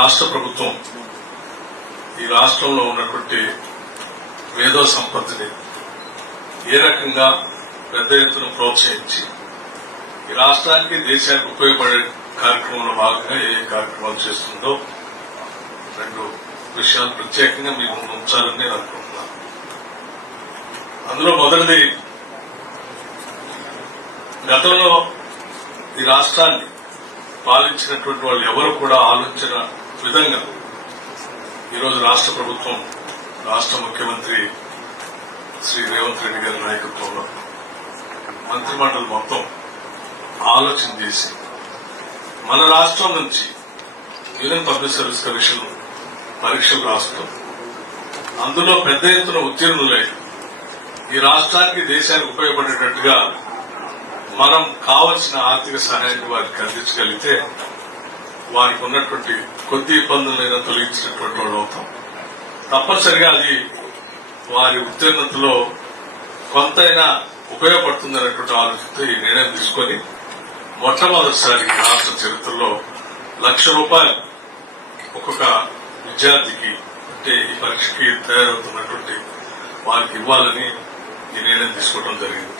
రాష్ట్ర ప్రభుత్వం ఈ రాష్ట్రంలో ఉన్నటువంటి మేధో సంపత్తిని ఏ రకంగా పెద్ద ఎత్తున ప్రోత్సహించి ఈ రాష్ట్రానికి దేశానికి ఉపయోగపడే కార్యక్రమంలో భాగంగా ఏ కార్యక్రమాలు చేస్తుందో రెండు విషయాలు ప్రత్యేకంగా మీకు ఉంచాలని నేను అనుకుంటున్నాను. అందులో మొదటిది, గతంలో ఈ రాష్ట్రాన్ని పాలించినటువంటి వాళ్ళు ఎవరు కూడా ఆలోచన విధంగా ఈరోజు రాష్ట్ర ప్రభుత్వం, రాష్ట్ర ముఖ్యమంత్రి శ్రీ రేవంత్ రెడ్డి గారి నాయకత్వంలో మంత్రిమండలి మొత్తం ఆలోచన చేసి మన రాష్ట్రం నుంచి యూనియన్ పబ్లిక్ సర్వీస్ కమిషన్ పరీక్షలు రాస్తూ అందులో పెద్ద ఎత్తున ఉత్తీర్ణులై ఈ రాష్ట్రానికి దేశానికి ఉపయోగపడేటట్టుగా మనం కావలసిన ఆర్థిక సహాయాన్ని వారికి అందించగలిగితే వారికి ఉన్నటువంటి కొద్ది ఇబ్బందులైనా తొలగించినటువంటి వాళ్ళు అవుతాం. తప్పనిసరిగా అది వారి ఉత్తీర్ణతలో కొంతైనా ఉపయోగపడుతుందనేటువంటి ఆలోచనతో ఈ నిర్ణయం తీసుకుని మొట్టమొదటిసారి రాష్ట్ర చరిత్రలో ₹1,00,000 ఒక్కొక్క విద్యార్థికి, అంటే ఈ పరీక్షకి తయారవుతున్నటువంటి వారికి ఇవ్వాలని ఈ నిర్ణయం తీసుకోవడం జరిగింది.